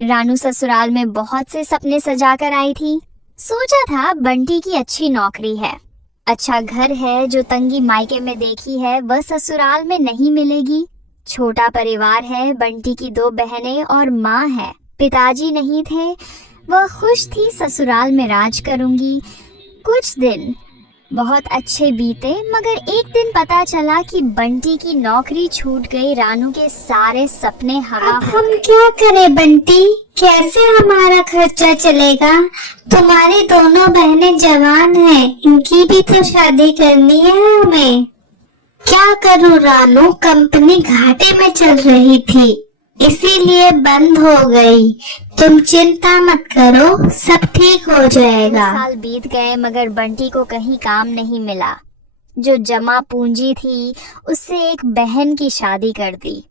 रानू ससुराल में बहुत से सपने सजाकर आई थी। सोचा था बंटी की अच्छी नौकरी है, अच्छा घर है, जो तंगी मायके में देखी है वह ससुराल में नहीं मिलेगी। छोटा परिवार है, बंटी की 2 बहनें और माँ है। पिताजी नहीं थे, वह खुश थी ससुराल में राज करूंगी। कुछ दिन बहुत अच्छे बीते, मगर एक दिन पता चला कि बंटी की नौकरी छूट गई। रानू के सारे सपने हवा अब हम क्या करें बंटी, कैसे हमारा खर्चा चलेगा? तुम्हारी दोनों बहनें जवान हैं, इनकी भी तो शादी करनी है हमें। क्या करूं रानू, कंपनी घाटे में चल रही थी इसीलिए बंद हो गई। तुम चिंता मत करो, सब ठीक हो जाएगा। 2 साल बीत गए मगर बंटी को कहीं काम नहीं मिला। जो जमा पूंजी थी उससे एक बहन की शादी कर दी।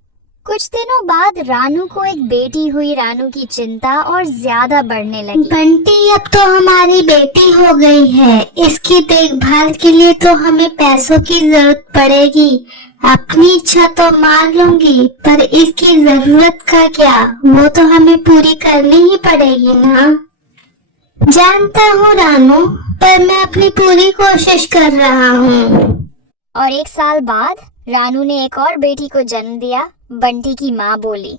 कुछ दिनों बाद रानू को एक बेटी हुई। रानू की चिंता और ज्यादा बढ़ने लगी। बंटी अब तो हमारी बेटी हो गई है, इसकी देखभाल के लिए तो हमें पैसों की जरूरत पड़ेगी। अपनी इच्छा तो मान लूंगी, पर इसकी जरूरत का क्या, वो तो हमें पूरी करनी ही पड़ेगी ना। जानता हूँ रानू, पर मैं अपनी पूरी कोशिश कर रहा हूँ। और 1 साल बाद रानू ने एक और बेटी को जन्म दिया। बंटी की माँ बोली,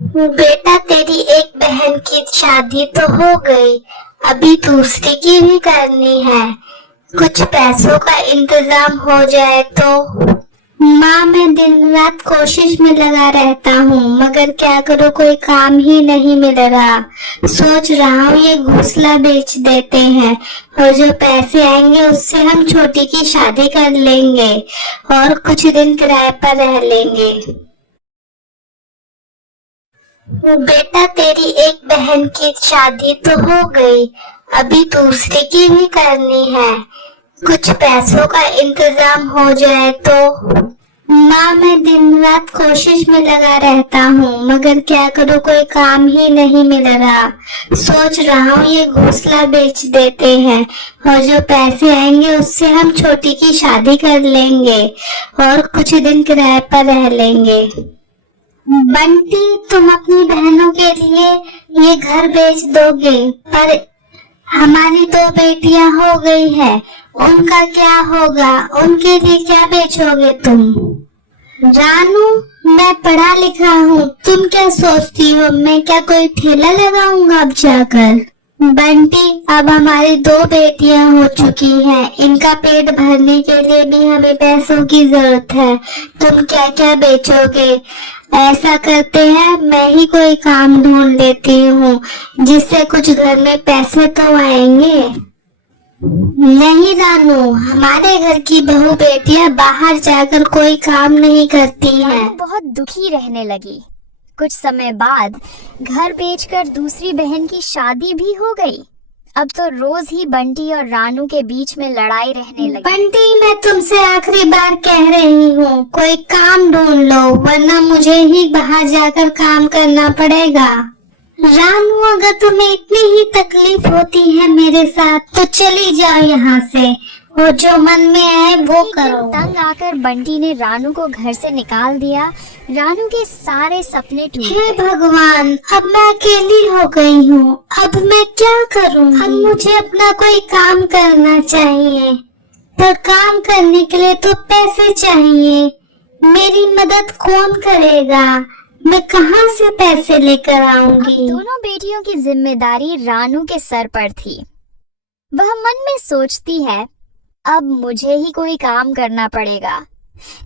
बेटा तेरी एक बहन की शादी तो हो गई, अभी दूसरी की भी करनी है। कुछ पैसों का इंतजाम हो जाए तो। माँ मैं दिन रात कोशिश में लगा रहता हूँ, मगर क्या करूँ, कोई काम ही नहीं मिल रहा। सोच रहा हूँ ये घोंसला बेच देते हैं और जो पैसे आएंगे उससे हम छोटी की शादी कर लेंगे और कुछ दिन किराए पर रह लेंगे। बेटा तेरी एक बहन की शादी तो हो गई, अभी दूसरी की भी करनी है। कुछ पैसों का इंतजाम हो जाए तो। माँ मैं दिन रात कोशिश में लगा रहता हूँ, मगर क्या करूँ, कोई काम ही नहीं मिल रहा। सोच रहा हूँ ये घोंसला बेच देते हैं और जो पैसे आएंगे उससे हम छोटी की शादी कर लेंगे और कुछ दिन किराए पर रह लेंगे। बंटी तुम अपनी बहनों के लिए ये घर बेच दोगे, पर हमारी 2 बेटियां हो गई है, उनका क्या होगा, उनके लिए क्या बेचोगे तुम? रानू मैं पढ़ा लिखा हूँ, तुम क्या सोचती हो मैं क्या कोई ठेला लगाऊंगा अब जाकर? बंटी अब हमारी 2 बेटियां हो चुकी हैं, इनका पेट भरने के लिए भी हमें पैसों की जरूरत है। तुम क्या क्या बेचोगे? ऐसा करते हैं मैं ही कोई काम ढूंढ लेती हूँ जिससे कुछ घर में पैसे तो आएंगे। नहीं रानू, हमारे घर की बहू बेटियां बाहर जाकर कोई काम नहीं करती हैं। रानू बहुत दुखी रहने लगी। कुछ समय बाद घर बेचकर दूसरी बहन की शादी भी हो गई। अब तो रोज ही बंटी और रानू के बीच में लड़ाई रहने लगी। बंटी मैं तुमसे आखिरी बार कह रही हूँ, कोई काम ढूंढ लो, वरना मुझे ही बाहर जाकर काम करना पड़ेगा। रानू अगर तुम्हें इतनी ही तकलीफ होती है मेरे साथ तो चली जाओ यहाँ से, और जो मन में आए वो करो। तंग आकर बंटी ने रानू को घर से निकाल दिया। रानू के सारे सपने टूट हे गए। भगवान, अब मैं अकेली हो गई हूँ, अब मैं क्या करूँगी? अब मुझे अपना कोई काम करना चाहिए, पर काम करने के लिए तो पैसे चाहिए। मेरी मदद कौन करेगा? मैं कहाँ से पैसे लेकर आऊंगी? दोनों बेटियों की जिम्मेदारी रानू के सर पर थी। वह मन में सोचती है, अब मुझे ही कोई काम करना पड़ेगा।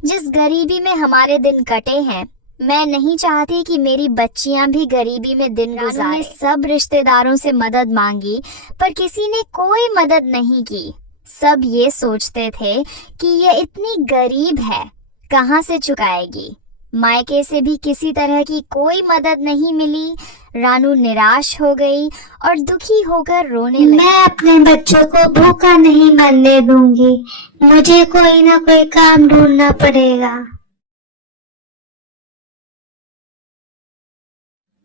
जिस गरीबी में हमारे दिन कटे हैं, मैं नहीं चाहती कि मेरी बच्चियां भी गरीबी में दिन गुजारें। सब रिश्तेदारों से मदद मांगी, पर किसी ने कोई मदद नहीं की। सब ये सोचते थे कि ये इतनी गरीब है, कहाँ से चुकाएगी। मायके से भी किसी तरह की कोई मदद नहीं मिली। रानू निराश हो गई और दुखी होकर रोने लगी। मैं अपने बच्चों को भूखा नहीं मरने दूंगी, मुझे कोई ना कोई काम ढूंढना पड़ेगा।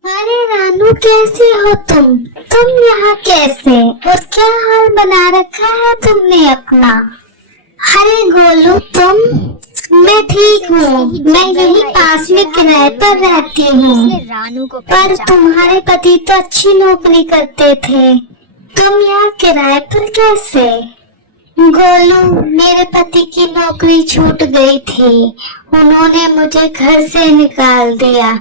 अरे रानू कैसे हो तुम यहाँ कैसे, और क्या हाल बना रखा है तुमने अपना? अरे गोलू मैं ठीक हूँ। मैं यहीं पास में किराए पर रहती हूँ। उसने रानू को पर पहचाना। तुम्हारे पति तो अच्छी नौकरी करते थे, तुम यहाँ किराए पर कैसे? गोलू, मेरे पति की नौकरी छूट गई थी। उन्होंने मुझे घर से निकाल दिया।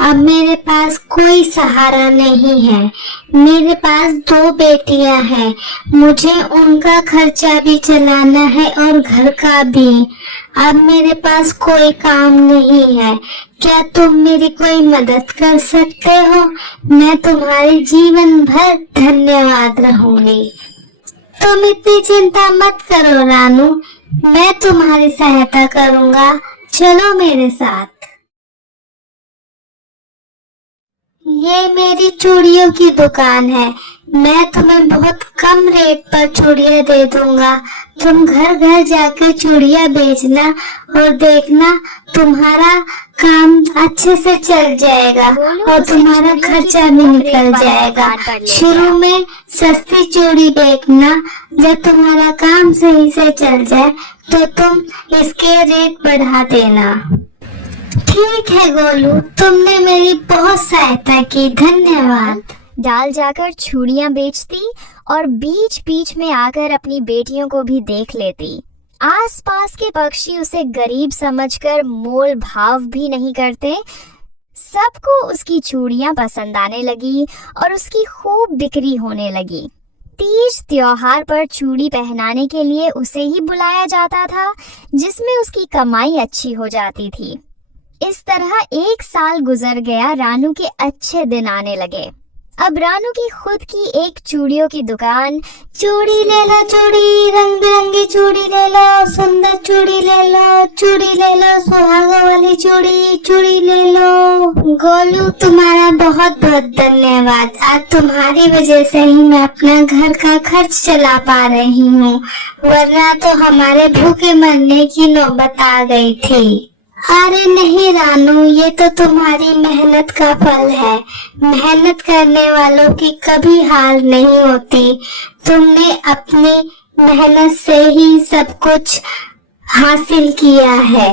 अब मेरे पास कोई सहारा नहीं है। मेरे पास 2 बेटियां हैं। मुझे उनका खर्चा भी चलाना है और घर का भी। अब मेरे पास कोई काम नहीं है। क्या तुम मेरी कोई मदद कर सकते हो? मैं तुम्हारी जीवन भर धन्यवाद रहूंगी। तुम इतनी चिंता मत करो रानू, मैं तुम्हारी सहायता करूंगा। चलो मेरे साथ। ये मेरी चूड़ियों की दुकान है। मैं तुम्हें बहुत कम रेट पर चूड़ियां दे दूंगा। तुम घर घर जाकर चूड़ियां बेचना और देखना तुम्हारा काम अच्छे से चल जाएगा और तुम्हारा खर्चा भी निकल जाएगा। शुरू में सस्ती चूड़ी बेचना, जब तुम्हारा काम सही से चल जाए तो तुम इसके रेट बढ़ा देना। ठीक है गोलू, तुमने मेरी बहुत सहायता की, धन्यवाद। डाल जाकर चूड़ियां बेचती और बीच बीच में आकर अपनी बेटियों को भी देख लेती। आसपास के पक्षी उसे गरीब समझकर मोल भाव भी नहीं करते। सबको उसकी चूड़ियां पसंद आने लगी और उसकी खूब बिक्री होने लगी। तीज त्योहार पर चूड़ी पहनाने के लिए उसे ही बुलाया जाता था, जिसमें उसकी कमाई अच्छी हो जाती थी। इस तरह 1 साल गुजर गया। रानू के अच्छे दिन आने लगे। अब रानू की खुद की एक चूड़ियों की दुकान। चूड़ी ले लो चूड़ी, रंग बिरंगी चूड़ी ले लो, सुंदर चूड़ी ले लो, चूड़ी ले लो, सुहागा वाली चूड़ी, चूड़ी ले लो। गोलू, तुम्हारा बहुत बहुत धन्यवाद। आज तुम्हारी वजह से ही मैं अपना घर का खर्च चला पा रही हूँ, वरना तो हमारे भूखे मरने की नौबत आ गई थी। अरे नहीं रानू, ये तो तुम्हारी मेहनत का फल है। मेहनत करने वालों की कभी हार नहीं होती। तुमने अपनी मेहनत से ही सब कुछ हासिल किया है।